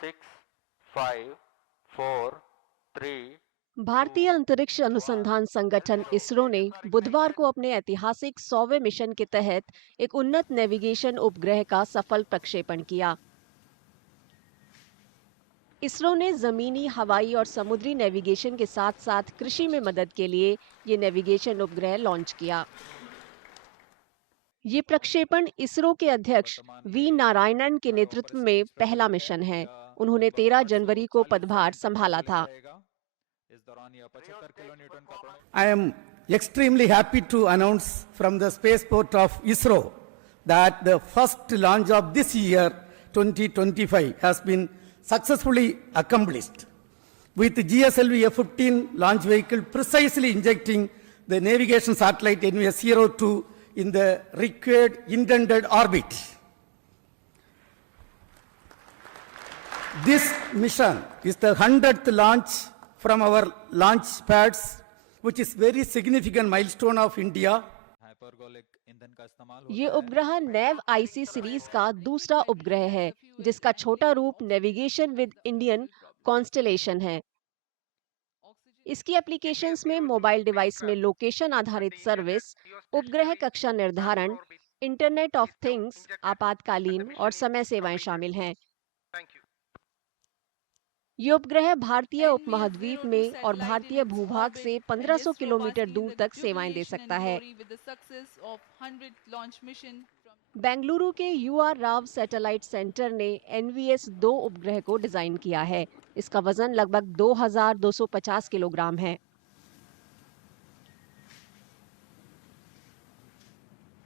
6, 5, 4, 3। भारतीय अंतरिक्ष अनुसंधान संगठन इसरो ने बुधवार को अपने ऐतिहासिक 100वें मिशन के तहत एक उन्नत नेविगेशन उपग्रह का सफल प्रक्षेपण किया। इसरो ने जमीनी, हवाई और समुद्री नेविगेशन के साथ साथ कृषि में मदद के लिए ये नेविगेशन उपग्रह लॉन्च किया। ये प्रक्षेपण इसरो के अध्यक्ष वी नारायणन के नेतृत्व में पहला मिशन है। उन्होंने 13 जनवरी को पदभार संभाला था। I am extremely happy to announce from the spaceport of ISRO that the first launch of this year 2025 has been successfully accomplished, with GSLV F-15 launch vehicle precisely injecting the navigation satellite NVS-02 in the required intended orbit. This mission is the 100th launch from our launch pads, which is very significant milestone of India. ये उपग्रह नेव IC series का दूसरा उपग्रह है, जिसका छोटा रूप navigation with Indian constellation है। इसकी एप्लीकेशंस में मोबाइल डिवाइस में लोकेशन आधारित सर्विस, उपग्रह कक्षा निर्धारण, इंटरनेट ऑफ थिंग्स, आपातकालीन और समय सेवाएं शामिल हैं। ये उपग्रह भारतीय उपमहाद्वीप में और भारतीय भूभाग से 1500 किलोमीटर दूर तक सेवाएं दे सकता है। बेंगलुरु के यूआर राव सैटेलाइट सेंटर ने NVS-02 उपग्रह को डिजाइन किया है। इसका वजन लगभग 2250 किलोग्राम है।